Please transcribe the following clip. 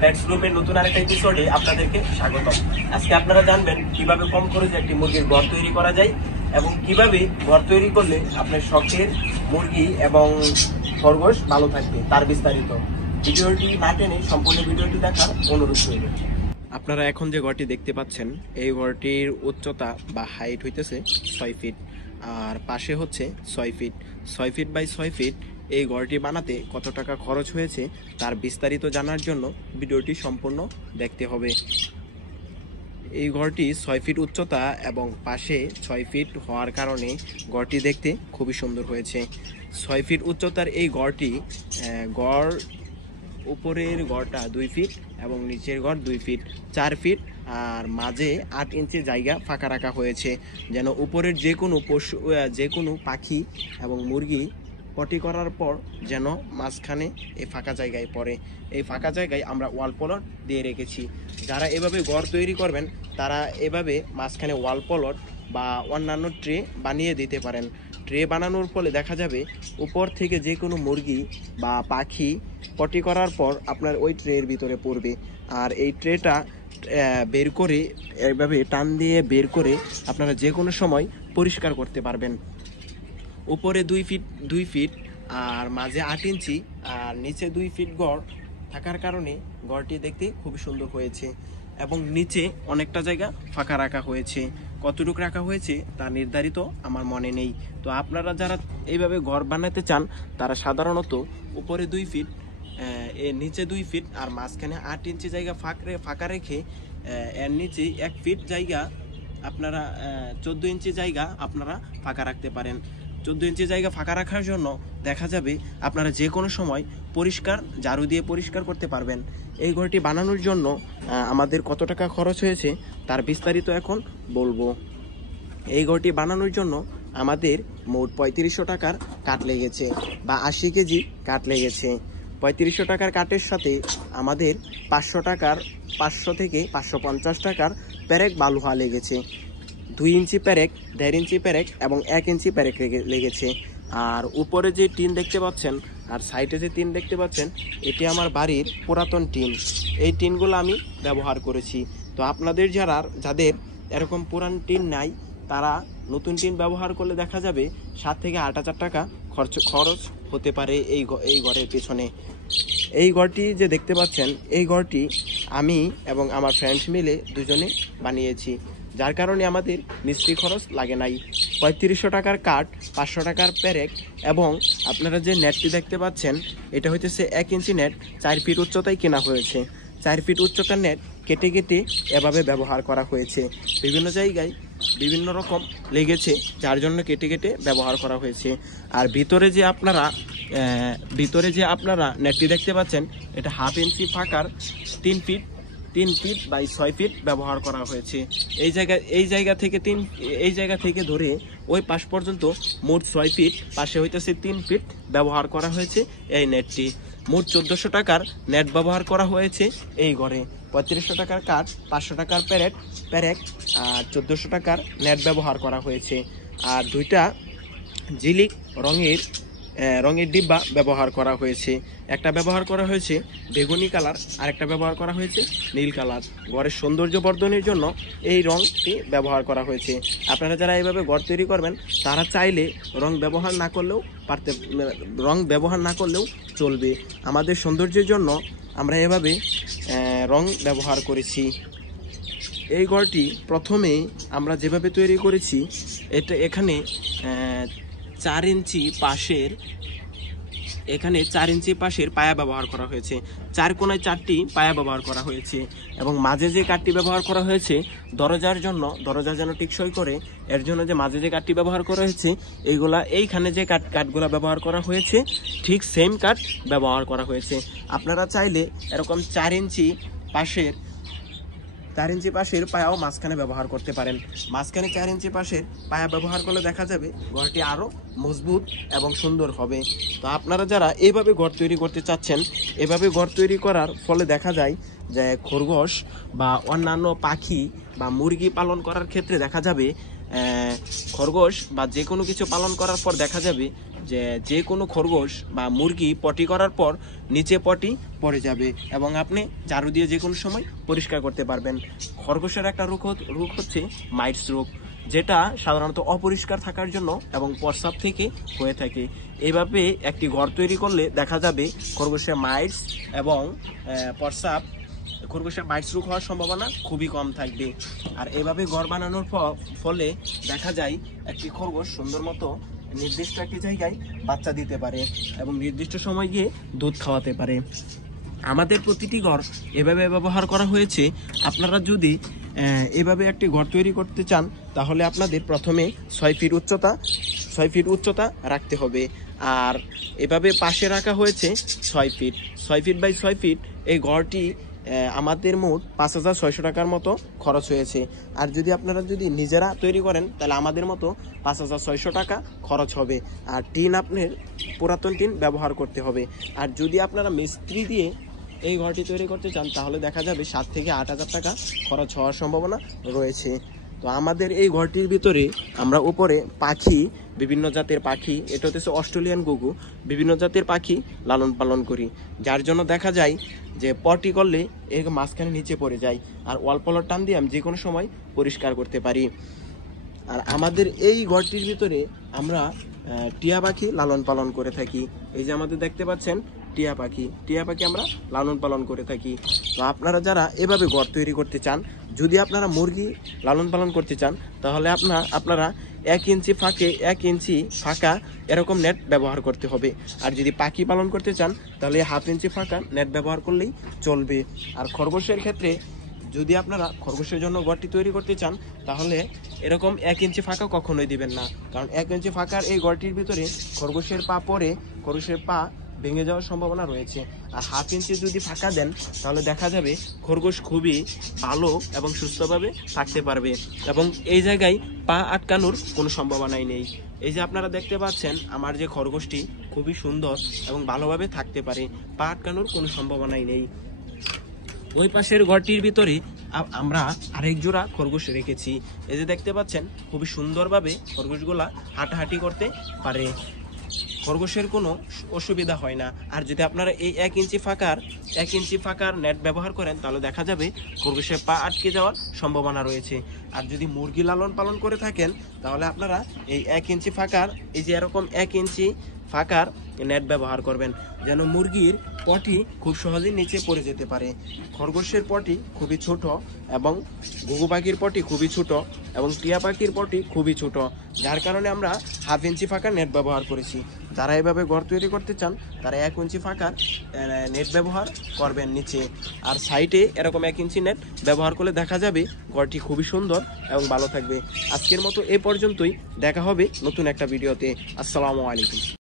Pets গ্রুপের নতুন আরেকটা এপিসোডে আপনাদেরকে স্বাগতম। আজকে আপনারা জানবেন কিভাবে কম খরচে একটি মুরগির ঘর তৈরি করা যায় এবং কিভাবে ঘর তৈরি করলে আপনার শখের মুরগি এবং খরগোশ ভালো থাকবে তার বিস্তারিত। ভিডিওটি না টেনে সম্পূর্ণ ভিডিওটি দেখার অনুরোধ করব। আপনারা এখন যে ঘরটি দেখতে পাচ্ছেন এই ঘরটির উচ্চতা বা হাইট হইতেছে 6 ফিট, আর পাশে হচ্ছে 6 ফিট। 6 ফিট বাই 6 ফিট এই ঘরটি বানাতে কত টাকা খরচ হয়েছে তার বিস্তারিত জানার জন্য ভিডিওটি সম্পূর্ণ দেখতে হবে। এই ঘরটি 6 ফিট উচ্চতা এবং পাশে 6 ফিট হওয়ার কারণে ঘরটি দেখতে খুবই সুন্দর হয়েছে। 6 ফিট উচ্চতার এই ঘরটি গড় উপরের ঘরটা 2 ফিট এবং নিচের ঘর 2 ফিট, 4 ফিট, আর মাঝে 8 ইঞ্চি জায়গা ফাঁকা রাখা হয়েছে যেন উপরের যে কোনো পশু যে কোনো পাখি এবং মুরগি পটি করার পর যেন মাঝখানে এই ফাঁকা জায়গায় পড়ে। এই ফাঁকা জায়গায় আমরা ওয়াল পলট দিয়ে রেখেছি। যারা এভাবে ঘর তৈরি করবেন তারা এভাবে মাঝখানে ওয়াল পলট বা অন্যান্য ট্রে বানিয়ে দিতে পারেন। ট্রে বানানোর ফলে দেখা যাবে উপর থেকে যে কোনো মুরগি বা পাখি পটি করার পর আপনার ওই ট্রের ভিতরে পড়বে, আর এই ট্রেটা বের করে এভাবে টান দিয়ে বের করে আপনারা যে কোনো সময় পরিষ্কার করতে পারবেন। উপরে 2 ফিট আর মাঝে 8 ইঞ্চি আর নিচে 2 ফিট গড় থাকার কারণে গড়টি দেখতে খুবই সুন্দর হয়েছে এবং নিচে অনেকটা জায়গা ফাঁকা রাখা হয়েছে। কতটুকু রাখা হয়েছে তা নির্ধারিত আমার মনে নেই। তো আপনারা যারা এইভাবে ঘর বানাতে চান তারা সাধারণত উপরে 2 ফিট, এর নিচে 2 ফিট আর মাঝখানে 8 ইঞ্চি জায়গা ফাঁকা রেখে এর নিচে 1 ফিট জায়গা আপনারা 14 ইঞ্চি জায়গা আপনারা ফাঁকা রাখতে পারেন। 14 ইঞ্চি জায়গা ফাঁকা রাখার জন্য দেখা যাবে আপনারা যে কোনো সময় পরিষ্কার ঝাড়ু দিয়ে পরিষ্কার করতে পারবেন। এই ঘরটি বানানোর জন্য আমাদের কত টাকা খরচ হয়েছে তার বিস্তারিত এখন বলবো। এই ঘরটি বানানোর জন্য আমাদের মোট 3500 টাকার কাঠ লেগেছে বা 80 কেজি কাঠ লেগেছে। 3500 টাকার কাঠের সাথে আমাদের 500 থেকে 550 টাকার প্যারেক বালুহা লেগেছে। 2 ইঞ্চি প্যারেক, 1.5 ইঞ্চি প্যারেক এবং 1 ইঞ্চি প্যারেক লেগেছে। আর উপরে যে টিন দেখতে পাচ্ছেন আর সাইডে যে টিন দেখতে পাচ্ছেন এটি আমার বাড়ির পুরাতন টিন। এই টিনগুলো আমি ব্যবহার করেছি। তো আপনাদের যাদের এরকম পুরান টিন নাই তারা নতুন টিন ব্যবহার করলে দেখা যাবে 7 থেকে 8,000 টাকা খরচ হতে পারে এই ঘরের পেছনে। এই ঘরটি যে দেখতে পাচ্ছেন এই ঘরটি আমি এবং আমার ফ্রেন্ডস মিলে দুজনে বানিয়েছি, যার কারণে আমাদের মিস্ত্রি খরচ লাগে নাই। 3500 টাকার কাঠ, 500 টাকার প্যারেক এবং আপনারা যে নেটটি দেখতে পাচ্ছেন এটা হইতেছে 1 ইঞ্চি নেট, 4 ফিট উচ্চতায় কেনা হয়েছে। 4 ফিট উচ্চতার নেট কেটে কেটে এভাবে ব্যবহার করা হয়েছে। বিভিন্ন জায়গায় বিভিন্ন রকম লেগেছে যার জন্য কেটে কেটে ব্যবহার করা হয়েছে। আর ভিতরে যে আপনারা নেটটি দেখতে পাচ্ছেন এটা 1/2 ইঞ্চি ফাঁকার 3 ফিট বাই 6 ফিট ব্যবহার করা হয়েছে। এই জায়গা থেকে ধরে ওই পাশ পর্যন্ত মোট 6 ফিট, পাশে হইতেছে 3 ফিট ব্যবহার করা হয়েছে এই নেটটি। মোট 1400 টাকার নেট ব্যবহার করা হয়েছে এই ঘরে। 3500 টাকার কাঠ, 500 টাকার প্যারেক আর 1400 টাকার নেট ব্যবহার করা হয়েছে। আর 2টা জিলিক রঙের ডিব্বা ব্যবহার করা হয়েছে। একটা ব্যবহার করা হয়েছে বেগুনি কালার আর একটা ব্যবহার করা হয়েছে নীল কালার। ঘরের সৌন্দর্য বর্ধনের জন্য এই রঙটি ব্যবহার করা হয়েছে। আপনারা যারা এইভাবে ঘর তৈরি করবেন তারা চাইলে রং ব্যবহার না করলেও চলবে। আমাদের সৌন্দর্যের জন্য আমরা এভাবে রং ব্যবহার করেছি। এই ঘরটি প্রথমে আমরা যেভাবে তৈরি করেছি এখানে 4 ইঞ্চি পাশের পায়া ব্যবহার করা হয়েছে। 4 কোণায় 4টি পায়া ব্যবহার করা হয়েছে এবং মাঝে যে কাঠটি ব্যবহার করা হয়েছে দরজা যেন টিকসই করে এর জন্য যে মাঝে যে কাঠটি ব্যবহার করা হয়েছে এইখানে যে কাঠগুলা ব্যবহার করা হয়েছে ঠিক সেম কাঠ ব্যবহার করা হয়েছে। আপনারা চাইলে এরকম 4 ইঞ্চি পাশের পায়াও মাঝখানে ব্যবহার করতে পারেন। মাঝখানে 4 ইঞ্চি পাশের পায়া ব্যবহার করলে দেখা যাবে ঘরটি আরো মজবুত এবং সুন্দর হবে। তো আপনারা যারা এইভাবে ঘর তৈরি করতে চাচ্ছেন, এভাবে ঘর তৈরি করার ফলে দেখা যায় যে খরগোশ বা অন্যান্য পাখি বা মুরগি পালন করার ক্ষেত্রে দেখা যাবে খরগোশ বা যে কোনো কিছু পালন করার পর দেখা যাবে যে কোনো খরগোশ বা মুরগি পটি করার পর নিচে পটি পড়ে যাবে এবং আপনি ঝাড়ু দিয়ে যে কোনো সময় পরিষ্কার করতে পারবেন। খরগোশের একটা রোগ হচ্ছে মাইটস রোগ, যেটা সাধারণত অপরিষ্কার থাকার জন্য এবং প্রস্রাব থেকে হয়ে থাকে। এইভাবে একটি ঘর তৈরি করলে দেখা যাবে খরগোশের মাইটস এবং খরগোশের মাইটস রোগ হওয়ার সম্ভাবনা খুবই কম থাকবে। আর এভাবে ঘর বানানোর ফলে দেখা যায় একটি খরগোশ সুন্দর মতো নির্দিষ্ট একটি জায়গায় বাচ্চা দিতে পারে এবং নির্দিষ্ট সময় গিয়ে দুধ খাওয়াতে পারে। আমাদের প্রতিটি ঘর এভাবে ব্যবহার করা হয়েছে। আপনারা যদি এভাবে একটি ঘর তৈরি করতে চান তাহলে আপনাদের প্রথমে 6 ফিট উচ্চতা রাখতে হবে। আর এভাবে পাশে রাখা হয়েছে 6 ফিট বাই 6 ফিট। এই ঘরটি আমাদের মোট 5,600 টাকার মতো খরচ হয়েছে। আর আপনারা যদি নিজেরা তৈরি করেন তাহলে আমাদের মতো 5,600 টাকা খরচ হবে। আর টিন আপনার পুরাতন টিন ব্যবহার করতে হবে। আর যদি আপনারা মিস্ত্রি দিয়ে এই ঘরটি তৈরি করতে চান তাহলে দেখা যাবে 7 থেকে 8,000 টাকা খরচ হওয়ার সম্ভাবনা রয়েছে। তো আমাদের এই ঘরটির ভিতরে আমরা উপরে পাখি, বিভিন্ন জাতের পাখি, এটা হচ্ছে অস্ট্রেলিয়ান ঘুঘু, বিভিন্ন জাতের পাখি লালন পালন করি, যার জন্য দেখা যায় যে পটি করলে এর মাঝখানে নিচে পড়ে যায়। আর ওয়াল পলার টান দিয়ে আমি যে কোনো সময় পরিষ্কার করতে পারি। আর আমাদের এই ঘরটির ভিতরে আমরা টিয়া পাখি লালন পালন করে থাকি। এই যে আমাদের দেখতে পাচ্ছেন টিয়া পাখি আমরা লালন পালন করে থাকি। তো আপনারা যারা এভাবে ঘর তৈরি করতে চান, যদি আপনারা মুরগি লালন পালন করতে চান তাহলে আপনারা 1 ইঞ্চি ফাঁকে 1 ইঞ্চি ফাঁকা এরকম নেট ব্যবহার করতে হবে। আর যদি পাখি পালন করতে চান তাহলে 1/2 ইঞ্চি ফাঁকা নেট ব্যবহার করলেই চলবে। আর খরগোশের ক্ষেত্রে যদি আপনারা খরগোশের জন্য ঘরটি তৈরি করতে চান তাহলে এরকম 1 ইঞ্চি ফাঁকা কখনোই দিবেন না, কারণ 1 ইঞ্চি ফাঁকার এই ঘরটির ভিতরে খরগোশের পা পরে খরগোশের পা ভেঙে যাওয়ার সম্ভাবনা রয়েছে। আর 1/2 ইঞ্চি যদি ফাঁকা দেন তাহলে দেখা যাবে খরগোশ খুবই ভালো এবং সুস্থভাবে থাকতে পারবে এবং এই জায়গায় পা আটকানোর কোনো সম্ভাবনাই নেই। এই যে আপনারা দেখতে পাচ্ছেন আমার যে খরগোশটি খুবই সুন্দর এবং ভালোভাবে থাকতে পারে, পা আটকানোর কোনো সম্ভাবনাই নেই। ওই পাশের ঘরটির ভিতরে আমরা আরেক জোড়া খরগোশ রেখেছি। এই যে দেখতে পাচ্ছেন খুবই সুন্দরভাবে খরগোশগুলা হাঁটাহাঁটি করতে পারে, খরগোশের কোনো অসুবিধা হয় না। আর যদি আপনারা এই 1 ইঞ্চি ফাঁকার নেট ব্যবহার করেন তাহলে দেখা যাবে খরগোশের পা আটকে যাওয়ার সম্ভাবনা রয়েছে। আর যদি মুরগি লালন পালন করে থাকেন তাহলে আপনারা এই 1 ইঞ্চি ফাঁকার এই যে এরকম 1 ইঞ্চি ফাঁকার নেট ব্যবহার করবেন, যেন মুরগির পটি খুব সহজেই নিচে পড়ে যেতে পারে। খরগোশের পটি খুবই ছোট এবং ঘুঘু পাখির পটি খুবই ছোট এবং টিয়া পাখির পটি খুবই ছোট, যার কারণে আমরা 1/2 ইঞ্চি ফাঁকা নেট ব্যবহার করেছি। যারা এভাবে ঘর তৈরি করতে চান তারা 1 ইঞ্চি ফাঁকার নেট ব্যবহার করবেন নিচে, আর সাইডে এরকম 1 ইঞ্চি নেট ব্যবহার করলে দেখা যাবে ঘরটি খুবই সুন্দর এবং ভালো থাকবে। আজকের মতো এ পর্যন্তই, দেখা হবে নতুন একটা ভিডিওতে। আসসালামু আলাইকুম।